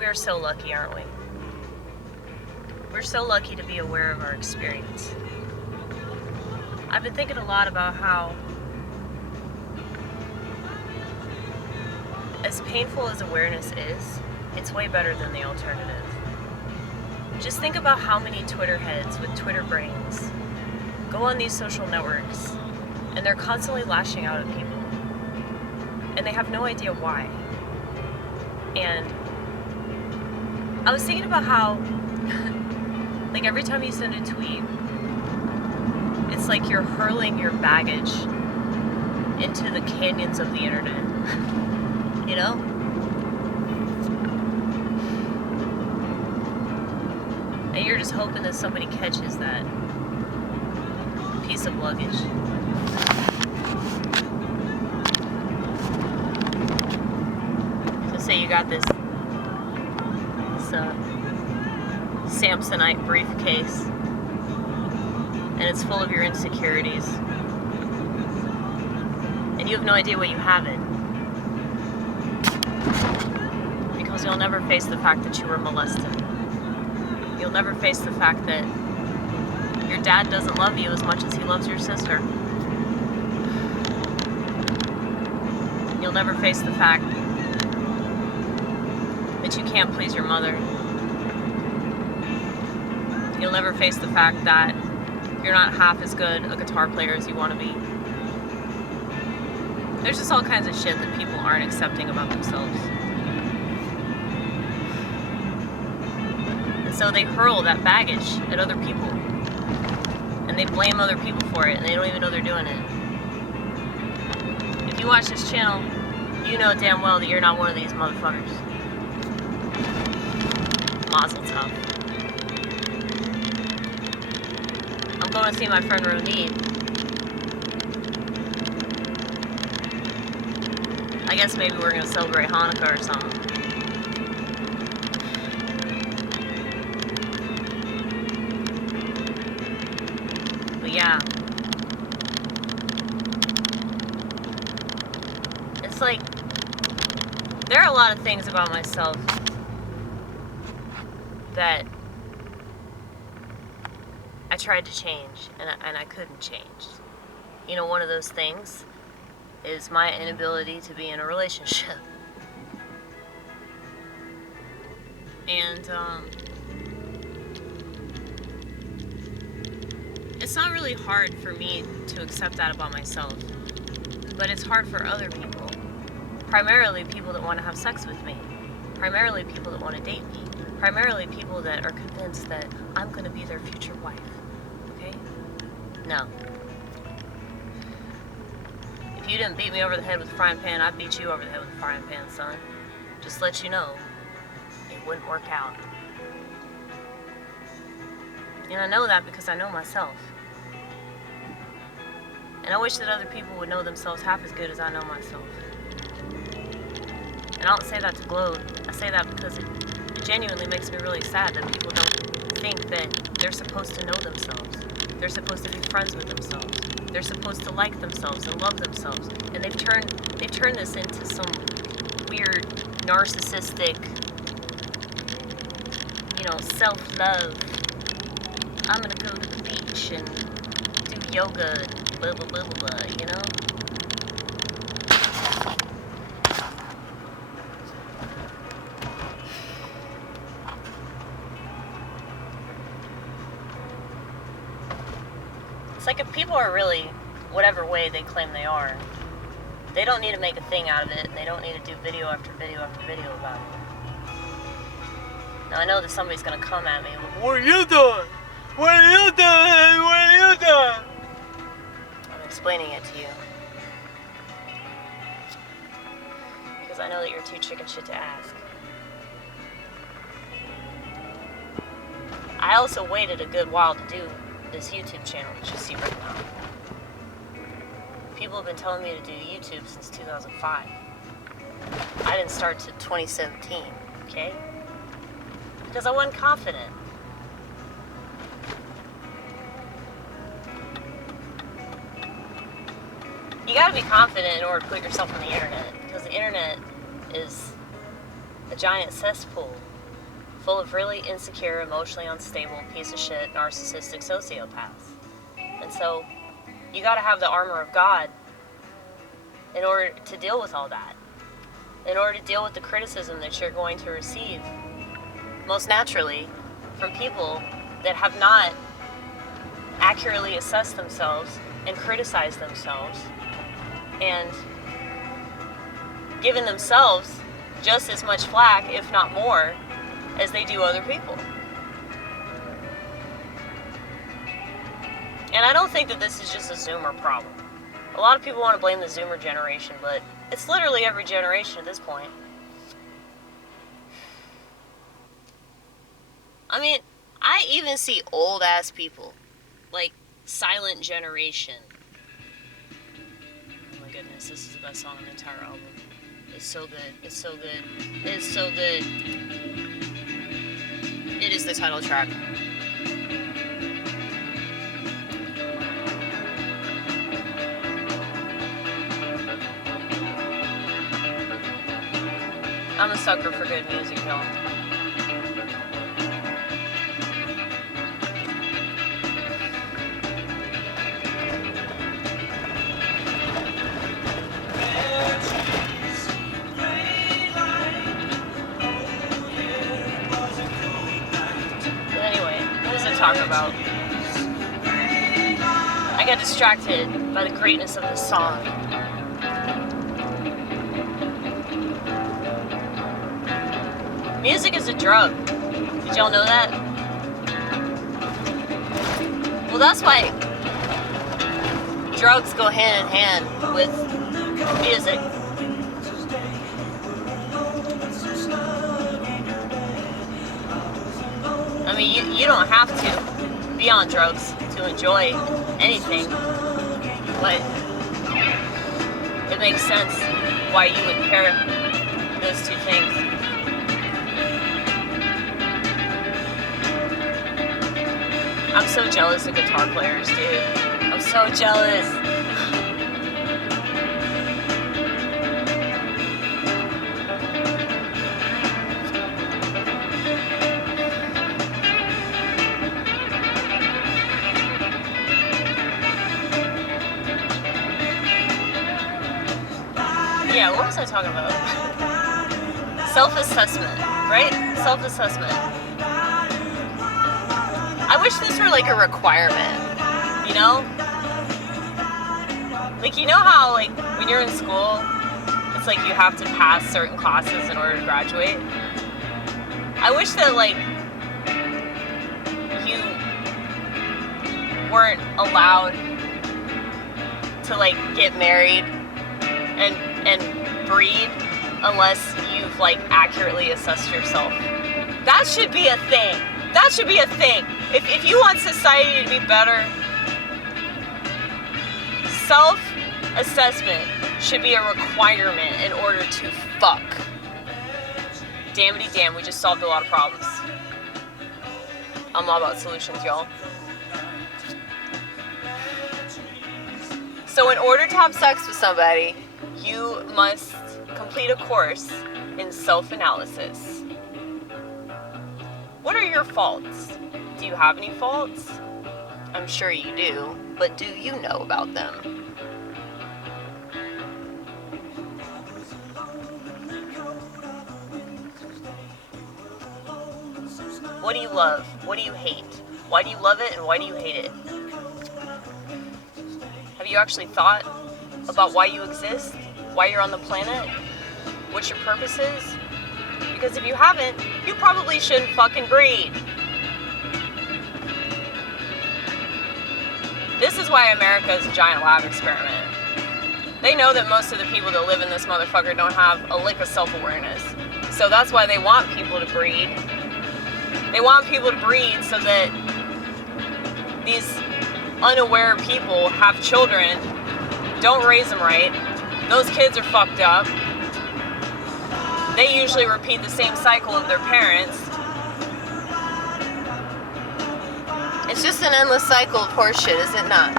We are so lucky, aren't we? We're so lucky to be aware of our experience. I've been thinking a lot about how, as painful as awareness is, it's way better than the alternative. Just think about how many Twitter heads with Twitter brains go on these social networks and they're constantly lashing out at people. And they have no idea why. And I was thinking about how, like, every time you send a tweet, it's like you're hurling your baggage into the canyons of the internet. You know? And you're just hoping that somebody catches that piece of luggage. So say you got this samsonite briefcase, and it's full of your insecurities, and you have no idea what you have in, because you'll never face the fact that you were molested. You'll never face the fact that your dad doesn't love you as much as he loves your sister. You'll never face the fact that you can't please your mother. You'll never face the fact that you're not half as good a guitar player as you want to be. There's just all kinds of shit that people aren't accepting about themselves. And so they hurl that baggage at other people. And they blame other people for it, and they don't even know they're doing it. If you watch this channel, you know damn well that you're not one of these motherfuckers. Mazel tov. I'm going to see my friend Ronit. I guess maybe we're going to celebrate Hannukah or something. But yeah. It's like, there are a lot of things about myself that I tried to change, and I couldn't change. You know, one of those things is my inability to be in a relationship. And it's not really hard for me to accept that about myself, but it's hard for other people. Primarily people that want to have sex with me. Primarily people that want to date me. Primarily people that are convinced that I'm going to be their future wife. Okay? No. If you didn't beat me over the head with a frying pan, I'd beat you over the head with a frying pan, son. Just to let you know, it wouldn't work out. And I know that because I know myself. And I wish that other people would know themselves half as good as I know myself. And I don't say that to gloat. I say that because it genuinely makes me really sad that people don't think that they're supposed to know themselves. They're supposed to be friends with themselves. They're supposed to like themselves and love themselves. And they've turned this into some weird, narcissistic, self-love. I'm gonna go to the beach and do yoga and blah, blah, blah, blah, blah, you know? It's like if people are really whatever way they claim they are, they don't need to make a thing out of it, and they don't need to do video after video after video about it. Now I know that somebody's gonna come at me with, "What are you doing? What are you doing? What are you doing?" I'm explaining it to you. Because I know that you're too chicken shit to ask. I also waited a good while to do this YouTube channel that you see right now. People have been telling me to do YouTube since 2005. I didn't start till 2017, okay? Because I wasn't confident. You gotta be confident in order to put yourself on the internet, because the internet is a giant cesspool full of really insecure, emotionally unstable, piece of shit, narcissistic sociopaths. And so, you gotta have the armor of God in order to deal with all that. In order to deal with the criticism that you're going to receive, most naturally, from people that have not accurately assessed themselves and criticized themselves and given themselves just as much flack, if not more, as they do other people. And I don't think that this is just a Zoomer problem. A lot of people want to blame the Zoomer generation, but it's literally every generation at this point. I mean, I even see old ass people, like Silent Generation. Oh my goodness, this is the best song on the entire album. It's so good, it's so good, it's so good. It is the title track. I'm a sucker for good music, y'all. But anyway, what was I talking about? I got distracted by the greatness of this song. Music is a drug. Did y'all know that? Well, that's why drugs go hand in hand with music. I mean, you don't have to be on drugs to enjoy anything, but it makes sense why you would pair those two things. I'm so jealous of guitar players, dude. I'm so jealous. Yeah, what was I talking about? Self-assessment, right? Self-assessment. I wish this were like a requirement, you know? Like, you know how, like, when you're in school, it's like you have to pass certain classes in order to graduate? I wish that, like, you weren't allowed to, like, get married and breed unless you've, like, accurately assessed yourself. That should be a thing. That should be a thing. If you want society to be better, self-assessment should be a requirement in order to fuck. Damnity damn, we just solved a lot of problems. I'm all about solutions, y'all. So in order to have sex with somebody, you must complete a course in self-analysis. What are your faults? Do you have any faults? I'm sure you do, but do you know about them? What do you love? What do you hate? Why do you love it and why do you hate it? Have you actually thought about why you exist? Why you're on the planet? What your purpose is? Because if you haven't, you probably shouldn't fucking breed. This is why America is a giant lab experiment. They know that most of the people that live in this motherfucker don't have a lick of self-awareness. So that's why they want people to breed. They want people to breed so that these unaware people have children, don't raise them right. Those kids are fucked up. They usually repeat the same cycle of their parents. It's just an endless cycle of horseshit, is it not?